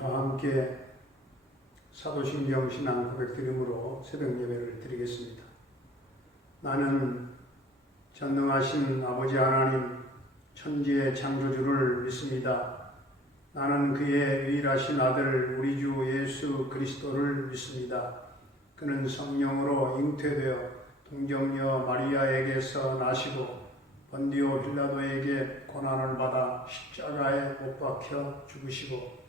다 함께 사도신경 신앙 고백 드림으로 새벽 예배를 드리겠습니다. 나는 전능하신 아버지 하나님 천지의 창조주를 믿습니다. 나는 그의 유일하신 아들 우리 주 예수 그리스도를 믿습니다. 그는 성령으로 잉태되어 동정녀 마리아에게서 나시고 본디오 빌라도에게 고난을 받아 십자가에 못 박혀 죽으시고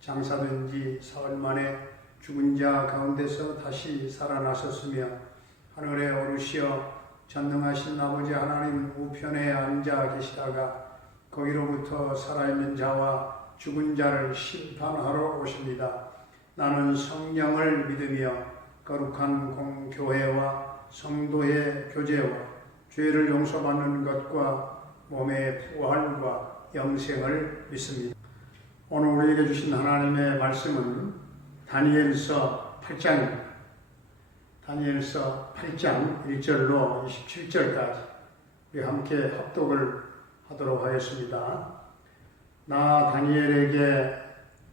장사된 지 사흘 만에 죽은 자 가운데서 다시 살아나셨으며 하늘에 오르시어 전능하신 아버지 하나님 우편에 앉아 계시다가 거기로부터 살아있는 자와 죽은 자를 심판하러 오십니다. 나는 성령을 믿으며 거룩한 공교회와 성도의 교제와 죄를 용서받는 것과 몸의 부활과 영생을 믿습니다. 오늘 우리에게 주신 하나님의 말씀은 다니엘서 8장입니다. 다니엘서 8장 1절로 27절까지 우리 함께 합독을 하도록 하겠습니다. 나 다니엘에게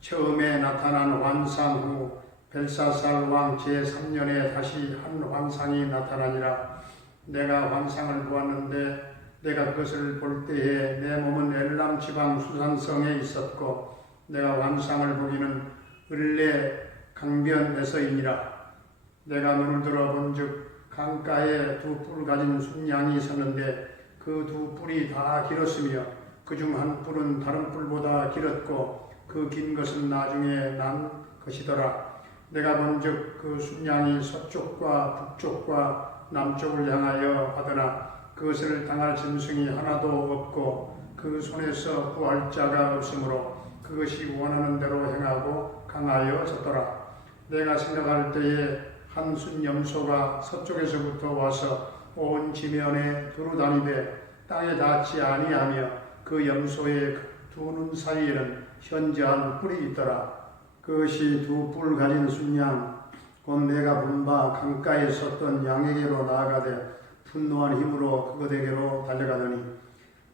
처음에 나타난 환상 후 벨사살 왕 제3년에 다시 한 환상이 나타나니라. 내가 환상을 보았는데 내가 그것을 볼 때에 내 몸은 엘람 지방 수산성에 있었고 내가 환상을 보기는 을레 강변에서이니라. 내가 눈을 들어 본즉 강가에 두 뿔 가진 순양이 섰는데 그 두 뿔이 다 길었으며 그중 한 뿔은 다른 뿔보다 길었고 그 긴 것은 나중에 난 것이더라. 내가 본즉 그 순양이 서쪽과 북쪽과 남쪽을 향하여 하더나 그것을 당할 짐승이 하나도 없고 그 손에서 구할 자가 없으므로 그것이 원하는 대로 행하고 강하여 졌더라. 내가 생각할 때에 한 순염소가 서쪽에서부터 와서 온 지면에 두루다니되 땅에 닿지 아니하며 그 염소의 두 눈 사이에는 현저한 뿔이 있더라. 그것이 두 뿔 가진 순양 곧 내가 본 바 강가에 섰던 양에게로 나아가되 분노한 힘으로 그것에게로 달려가더니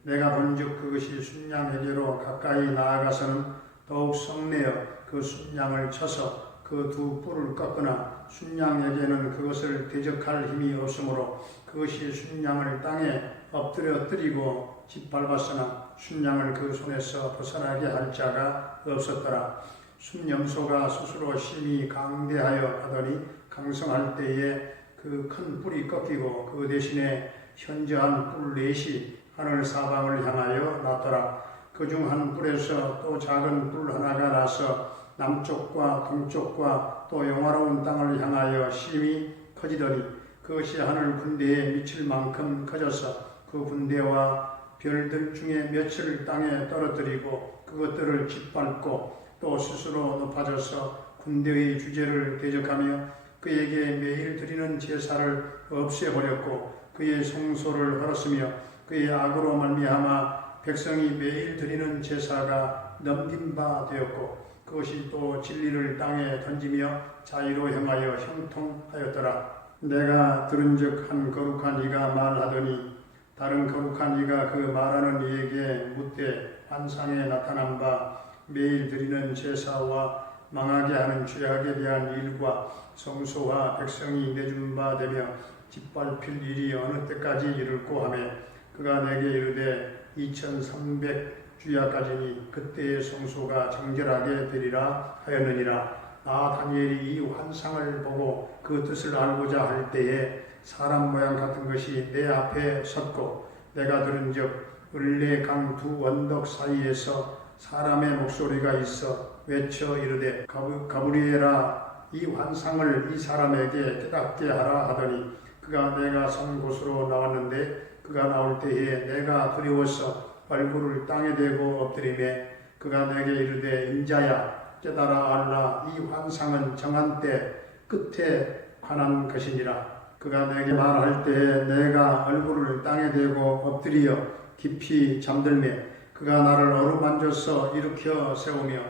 내가 본즉 그것이 순양에게로 가까이 나아가서는 더욱 성내어 그 순양을 쳐서 그 두 뿔을 꺾으나 순양에게는 그것을 대적할 힘이 없으므로 그것이 순양을 땅에 엎드려뜨리고 짓밟았으나 순양을 그 손에서 벗어나게 할 자가 없었더라. 순염소가 스스로 심히 강대하여 하더니 강성할 때에 그 큰 뿔이 꺾이고 그 대신에 현저한 뿔 넷이 하늘 사방을 향하여 났더라. 그중 한 뿔에서 또 작은 뿔 하나가 나서 남쪽과 동쪽과 또 영화로운 땅을 향하여 심히 커지더니 그것이 하늘 군대에 미칠 만큼 커져서 그 군대와 별들 중에 몇을 땅에 떨어뜨리고 그것들을 짓밟고 또 스스로 높아져서 군대의 주제를 대적하며 그에게 매일 드리는 제사를 없애버렸고 그의 성소를 헐었으며 그의 악으로 말미암아 백성이 매일 드리는 제사가 넘긴 바 되었고 그것이 또 진리를 땅에 던지며 자유로 행하여 형통하였더라. 내가 들은즉 한 거룩한 이가 말하더니 다른 거룩한 이가 그 말하는 이에게 묻되 환상에 나타난 바 매일 드리는 제사와 망하게 하는 죄악에 대한 일과 성소와 백성이 내준 바 되며 짓밟힐 일이 어느 때까지 이를꼬 하매 그가 내게 이르되 2300주야까지니 그때의 성소가 정결하게 되리라 하였느니라. 나 다니엘이 이 환상을 보고 그 뜻을 알고자 할 때에 사람 모양 같은 것이 내 앞에 섰고 내가 들은즉 을레 강 두 언덕 사이에서 사람의 목소리가 있어 외쳐 이르되 가브리엘아 이 환상을 이 사람에게 깨닫게 하라 하더니 그가 내가 선 곳으로 나왔는데 그가 나올 때에 내가 두려워서 얼굴을 땅에 대고 엎드리매 그가 내게 이르되 인자야 깨달아 알라 이 환상은 정한 때 끝에 관한 것이니라. 그가 내게 말할 때에 내가 얼굴을 땅에 대고 엎드려 깊이 잠들매 그가 나를 어루만져서 일으켜 세우며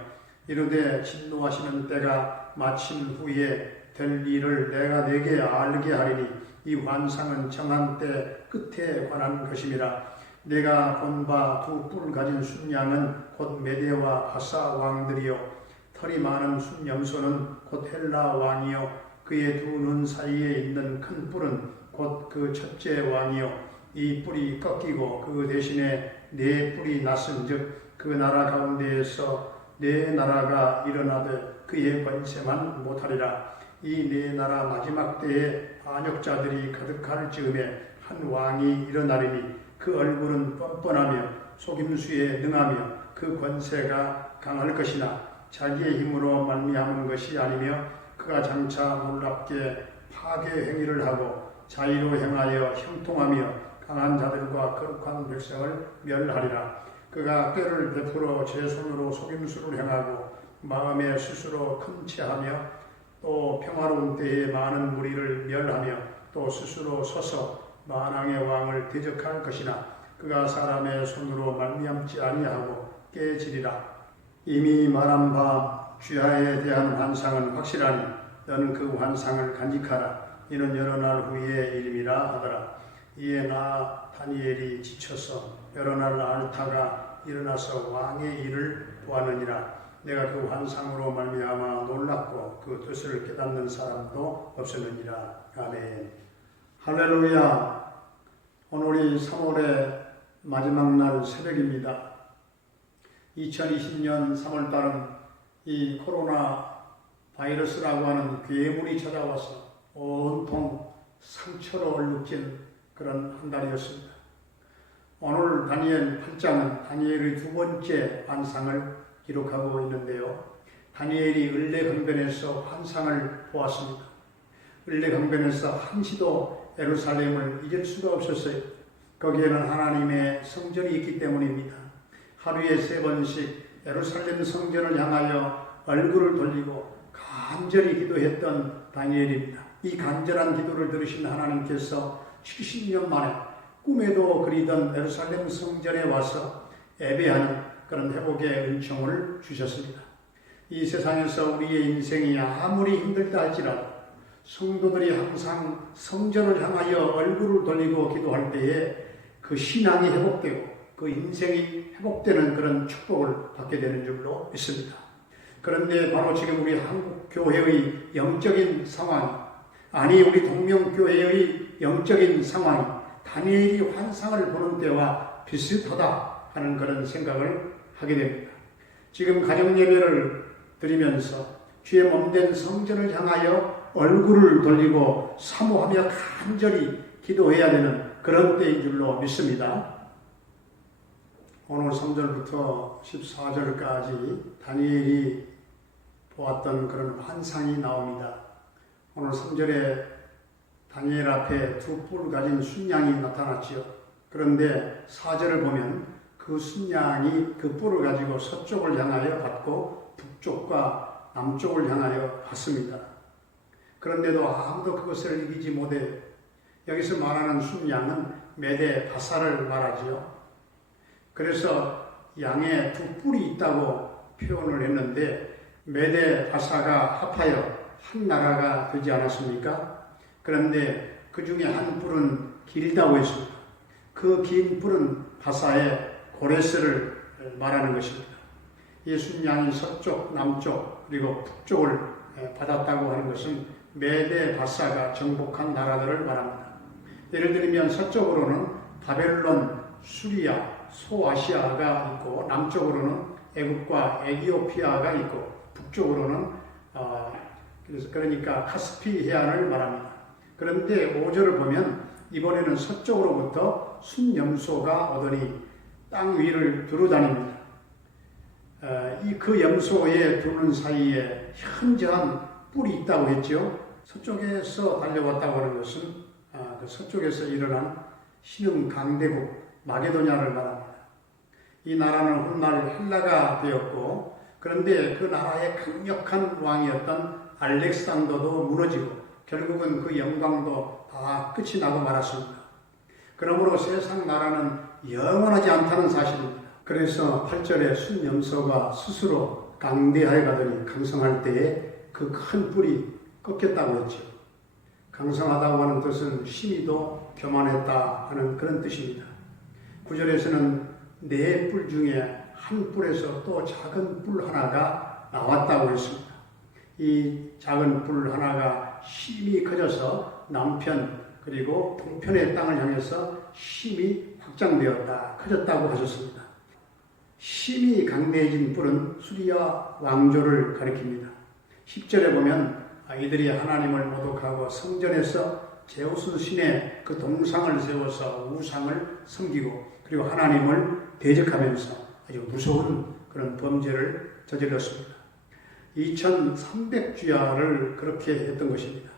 이르되 진노하시는 때가 마친 후에 될 일을 내가 내게 알게 하리니 이 환상은 정한 때 끝에 관한 것임이라. 내가 본 바 두 뿔 가진 순양은 곧 메대와 바사 왕들이요 털이 많은 순염소는 곧 헬라 왕이요 그의 두 눈 사이에 있는 큰 뿔은 곧 그 첫째 왕이요 이 뿔이 꺾이고 그 대신에 네 뿔이 났은즉 그 나라 가운데에서 네 나라가 일어나되 그의 권세만 못하리라. 이 네 나라 마지막 때에 반역자들이 가득할 즈음에 한 왕이 일어나리니 그 얼굴은 뻔뻔하며 속임수에 능하며 그 권세가 강할 것이나 자기의 힘으로 말미암은 것이 아니며 그가 장차 놀랍게 파괴 행위를 하고 자의로 행하여 형통하며 강한 자들과 거룩한 백성을 멸하리라. 그가 꾀를 베풀어 제 손으로 속임수를 행하고 마음에 스스로 큰 체하며 또 평화로운 때에 많은 무리를 멸하며 또 스스로 서서 만왕의 왕을 대적할 것이나 그가 사람의 손으로 말미암지 아니하고 깨지리라. 이미 말한 바 주야에 대한 환상은 확실하니 너는 그 환상을 간직하라. 이는 여러 날 후에 이름이라 하더라. 이에 나 다니엘이 지쳐서 여러 날 앓다가 일어나서 왕의 일을 보았느니라. 내가 그 환상으로 말미암아 놀랐고 그 뜻을 깨닫는 사람도 없었느니라. 아멘. 할렐루야. 오늘이 3월의 마지막 날 새벽입니다. 2020년 3월달은 이 코로나 바이러스라고 하는 괴물이 찾아와서 온통 상처로 얼룩진 그런 한 달이었습니다. 오늘 다니엘 8장은 다니엘의 두 번째 환상을 기록하고 있는데요. 다니엘이 을레강변에서 환상을 보았습니다. 을레강변에서 한시도 예루살렘을 잊을 수가 없었어요. 거기에는 하나님의 성전이 있기 때문입니다. 하루에 3번씩 예루살렘 성전을 향하여 얼굴을 돌리고 간절히 기도했던 다니엘입니다. 이 간절한 기도를 들으신 하나님께서 70년 만에 꿈에도 그리던 예루살렘 성전에 와서 예배하는 그런 회복의 은총을 주셨습니다. 이 세상에서 우리의 인생이 아무리 힘들다 할지라도 성도들이 항상 성전을 향하여 얼굴을 돌리고 기도할 때에 그 신앙이 회복되고 그 인생이 회복되는 그런 축복을 받게 되는 줄로 믿습니다. 그런데 바로 지금 우리 한국 교회의 영적인 상황, 아니 우리 동명교회의 영적인 상황이 다니엘이 환상을 보는 때와 비슷하다 하는 그런 생각을 하게 됩니다. 지금 가정예배를 드리면서 주의 몸된 성전을 향하여 얼굴을 돌리고 사모하며 간절히 기도해야 되는 그런 때인 줄로 믿습니다. 오늘 3절부터 14절까지 다니엘이 보았던 그런 환상이 나옵니다. 오늘 3절에 다니엘 앞에 두 뿔 가진 순양이 나타났지요. 그런데 4절을 보면 그 순양이 그 뿔을 가지고 서쪽을 향하여 갔고 북쪽과 남쪽을 향하여 갔습니다. 그런데도 아무도 그것을 이기지 못해요. 여기서 말하는 순양은 메대 바사를 말하지요. 그래서 양에 두 뿔이 있다고 표현을 했는데 메대 바사가 합하여 한 나라가 되지 않았습니까? 그런데 그 중에 한 뿔은 길다고 했습니다. 그 긴 뿔은 바사의 고레스를 말하는 것입니다. 이 순양이 서쪽, 남쪽 그리고 북쪽을 받았다고 하는 것은 메대 바사가 정복한 나라들을 말합니다. 예를 들면 서쪽으로는 바벨론, 수리아, 소아시아가 있고 남쪽으로는 애국과 에티오피아가 있고 북쪽으로는 그러니까 카스피 해안을 말합니다. 그런데 5절을 보면 이번에는 서쪽으로부터 순염소가 오더니 땅 위를 두루다닙니다. 그 염소의 두 눈 사이에 현저한 뿔이 있다고 했죠. 서쪽에서 달려왔다고 하는 것은 그 서쪽에서 일어난 신흥 강대국 마게도냐를 말합니다. 이 나라는 훗날 헬라가 되었고 그런데 그 나라의 강력한 왕이었던 알렉산더도 무너지고 결국은 그 영광도 다 끝이 나고 말았습니다. 그러므로 세상 나라는 영원하지 않다는 사실입니다. 그래서 8절에 순염소가 스스로 강대하여 가더니 강성할 때에 그 큰 뿔이 꺾였다고 했죠. 강성하다고 하는 뜻은 심히도 교만했다 하는 그런 뜻입니다. 9절에서는 네 뿔 중에 한 뿔에서 또 작은 뿔 하나가 나왔다고 했습니다. 이 작은 불 하나가 심히 커져서 남편 그리고 동편의 땅을 향해서 심히 확장되었다, 커졌다고 하셨습니다. 심히 강대해진 불은 수리와 왕조를 가리킵니다. 10절에 보면 이들이 하나님을 모독하고 성전에서 제우스 신의 그 동상을 세워서 우상을 섬기고 그리고 하나님을 대적하면서 아주 무서운 그런 범죄를 저질렀습니다. 2300주야를 그렇게 했던 것입니다.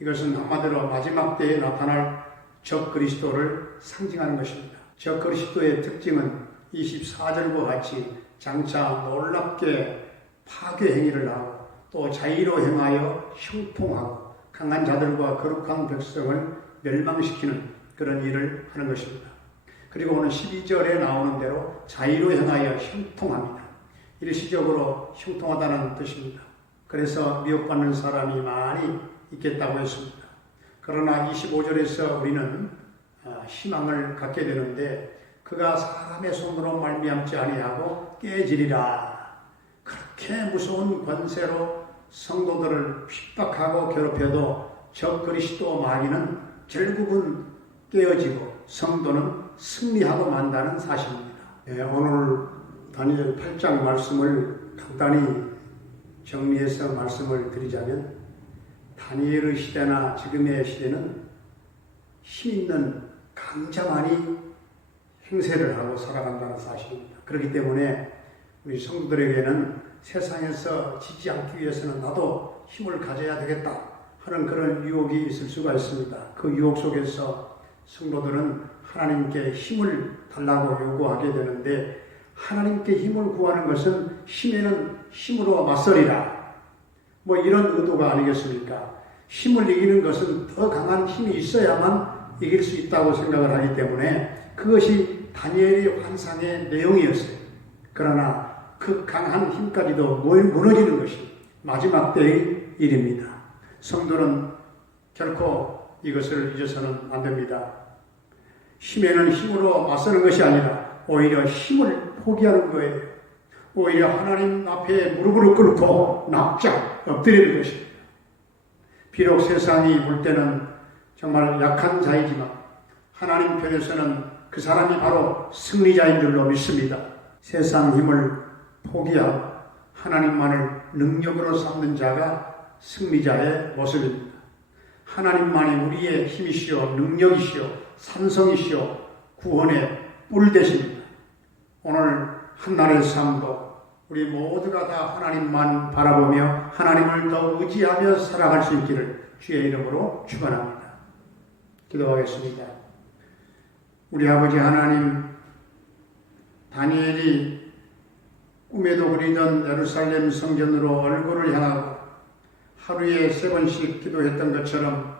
이것은 한마디로 마지막 때에 나타날 적 그리스도를 상징하는 것입니다. 적 그리스도의 특징은 24절과 같이 장차 놀랍게 파괴 행위를 하고 또 자의로 행하여 형통하고 강한 자들과 거룩한 백성을 멸망시키는 그런 일을 하는 것입니다. 그리고 오늘 12절에 나오는 대로 자의로 행하여 형통합니다. 일시적으로 형통하다는 뜻입니다. 그래서 미혹받는 사람이 많이 있겠다고 했습니다. 그러나 25절에서 우리는 희망을 갖게 되는데 그가 사람의 손으로 말미암지 아니하고 깨지리라. 그렇게 무서운 권세로 성도들을 핍박하고 괴롭혀도 적 그리스도 마귀는 결국은 깨어지고 성도는 승리하고 만다는 사실입니다. 오늘 다니엘 8장 말씀을 간단히 정리해서 말씀을 드리자면 다니엘의 시대나 지금의 시대는 힘있는 강자만이 행세를 하고 살아간다는 사실입니다. 그렇기 때문에 우리 성도들에게는 세상에서 지지 않기 위해서는 나도 힘을 가져야 되겠다 하는 그런 유혹이 있을 수가 있습니다. 그 유혹 속에서 성도들은 하나님께 힘을 달라고 요구하게 되는데 하나님께 힘을 구하는 것은 힘에는 힘으로 맞서리라. 이런 의도가 아니겠습니까? 힘을 이기는 것은 더 강한 힘이 있어야만 이길 수 있다고 생각을 하기 때문에 그것이 다니엘의 환상의 내용이었어요. 그러나 그 강한 힘까지도 무너지는 것이 마지막 때의 일입니다. 성도는 결코 이것을 잊어서는 안 됩니다. 힘에는 힘으로 맞서는 것이 아니라 오히려 힘을 포기하는 거예요. 오히려 하나님 앞에 무릎을 꿇고 납작 엎드리는 것입니다. 비록 세상이 볼 때는 정말 약한 자이지만 하나님 편에서는 그 사람이 바로 승리자인 줄로 믿습니다. 세상 힘을 포기하고 하나님만을 능력으로 삼는 자가 승리자의 모습입니다. 하나님만이 우리의 힘이시오, 능력이시오, 산성이시오, 구원의 뿔 되십니다. 오늘 한날의 삶도 우리 모두가 다 하나님만 바라보며 하나님을 더 의지하며 살아갈 수 있기를 주의 이름으로 축원합니다. 기도하겠습니다. 우리 아버지 하나님, 다니엘이 꿈에도 그리던 예루살렘 성전으로 얼굴을 향하고 하루에 3번씩 기도했던 것처럼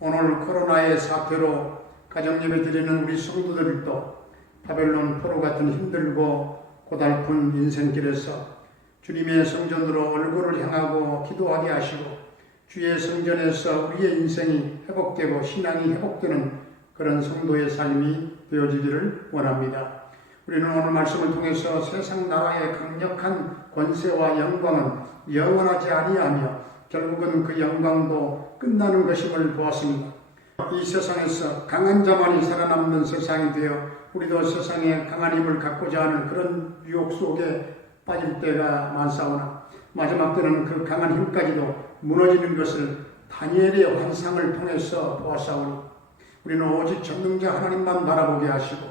오늘 코로나의 사태로 가정예배 드리는 우리 성도들도 바벨론 포로 같은 힘들고 고달픈 인생길에서 주님의 성전으로 얼굴을 향하고 기도하게 하시고 주의 성전에서 우리의 인생이 회복되고 신앙이 회복되는 그런 성도의 삶이 되어지기를 원합니다. 우리는 오늘 말씀을 통해서 세상 나라의 강력한 권세와 영광은 영원하지 아니하며 결국은 그 영광도 끝나는 것임을 보았습니다. 이 세상에서 강한 자만이 살아남는 세상이 되어 우리도 세상에 강한 힘을 갖고자 하는 그런 유혹 속에 빠질 때가 많사오나 마지막 때는 그 강한 힘까지도 무너지는 것을 다니엘의 환상을 통해서 보았사오니 우리는 오직 전능자 하나님만 바라보게 하시고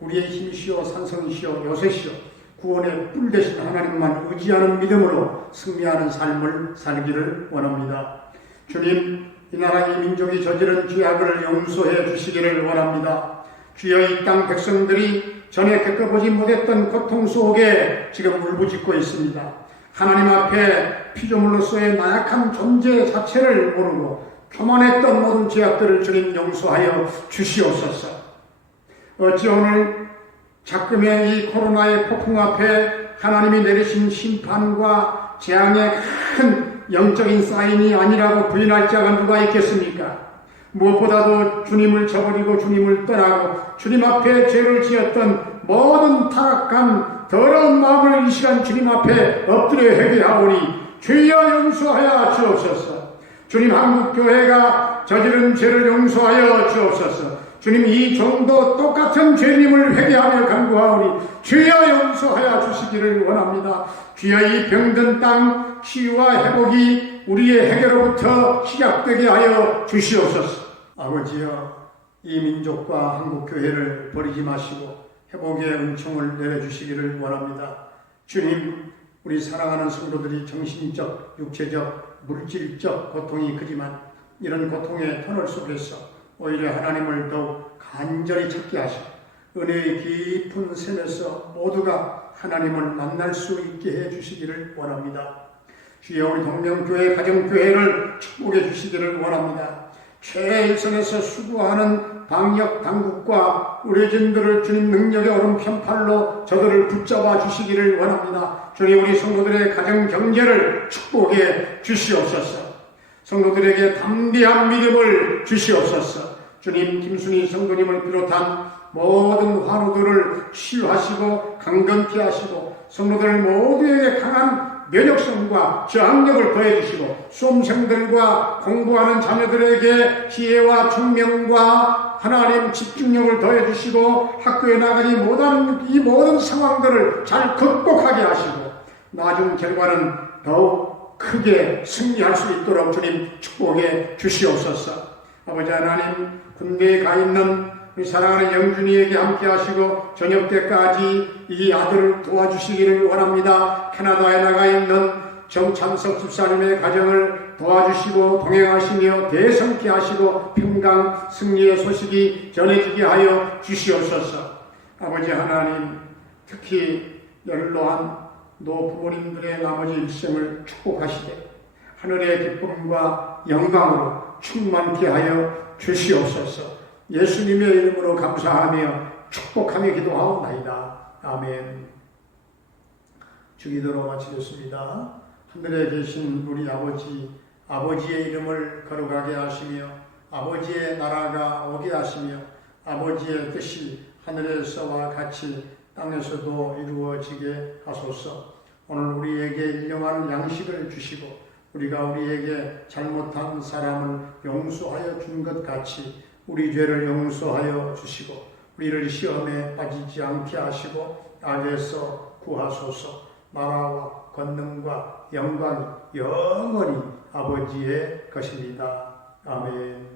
우리의 힘이시오 산성이시오 요새시오 구원의 뿔 되신 하나님만 의지하는 믿음으로 승리하는 삶을 살기를 원합니다. 주님, 이 나라 이 민족이 저지른 죄악을 용서해 주시기를 원합니다. 주여, 이 땅 백성들이 전에 겪어보지 못했던 고통 속에 지금 울부짖고 있습니다. 하나님 앞에 피조물로서의 나약한 존재 자체를 모르고 교만했던 모든 죄악들을 주님 용서하여 주시옵소서. 어찌 오늘 작금의 이 코로나의 폭풍 앞에 하나님이 내리신 심판과 재앙의 큰 영적인 사인이 아니라고 부인할 자가 누가 있겠습니까? 무엇보다도 주님을 저버리고 주님을 떠나고 주님 앞에 죄를 지었던 모든 타락한 더러운 마음을 이 시간 주님 앞에 엎드려 회개하오니 주여 용서하여 주옵소서. 주님, 한국교회가 저지른 죄를 용서하여 주옵소서. 주님, 이 종도 똑같은 죄님을 회개하며 간구하오니 주여 용서하여 주시기를 원합니다. 주여, 이 병든 땅 치유와 회복이 우리의 해결로부터 시작되게 하여 주시옵소서. 아버지여, 이 민족과 한국교회를 버리지 마시고 회복의 은총을 내려주시기를 원합니다. 주님, 우리 사랑하는 성도들이 정신적, 육체적, 물질적 고통이 크지만 이런 고통의 터널 속에서 오히려 하나님을 더욱 간절히 찾게 하시고 은혜의 깊은 샘에서 모두가 하나님을 만날 수 있게 해주시기를 원합니다. 주여, 우리 동명교회, 가정교회를 축복해 주시기를 원합니다. 최일선에서 수고하는 방역 당국과 의료진들을 주님 능력의 오른편팔로 저들을 붙잡아 주시기를 원합니다. 주님, 우리 성도들의 가정 경제를 축복해 주시옵소서. 성도들에게 담대한 믿음을 주시옵소서. 주님, 김순희 성도님을 비롯한 모든 환우들을 치유하시고 강건케 하시고 성도들 모두에게 강한 면역성과 저항력을 더해주시고 수험생들과 공부하는 자녀들에게 지혜와 총명과 하나님 집중력을 더해주시고 학교에 나가지 못하는 이 모든 상황들을 잘 극복하게 하시고 나중 결과는 더욱 크게 승리할 수 있도록 주님 축복해 주시옵소서. 아버지 하나님, 군대에 가 있는 우리 사랑하는 영준이에게 함께 하시고 저녁 때까지 이 아들을 도와주시기를 원합니다. 캐나다에 나가 있는 정찬석 집사님의 가정을 도와주시고 동행하시며 대성케 하시고 평강 승리의 소식이 전해지게 하여 주시옵소서. 아버지 하나님, 특히 연로한 노부모님들의 나머지 일생을 축복하시되 하늘의 기쁨과 영광으로 충만케 하여 주시옵소서. 예수님의 이름으로 감사하며 축복하며 기도하옵나이다. 아멘. 주기도로 마치겠습니다. 하늘에 계신 우리 아버지, 아버지의 이름을 거룩하게 하시며 아버지의 나라가 오게 하시며 아버지의 뜻이 하늘에서와 같이 땅에서도 이루어지게 하소서. 오늘 우리에게 일용할 양식을 주시고 우리가 우리에게 잘못한 사람을 용서하여 준 것 같이 우리 죄를 용서하여 주시고 우리를 시험에 빠지지 않게 하시고 악에서 구하소서. 나라와 권능과 영광이 영원히 아버지의 것입니다. 아멘.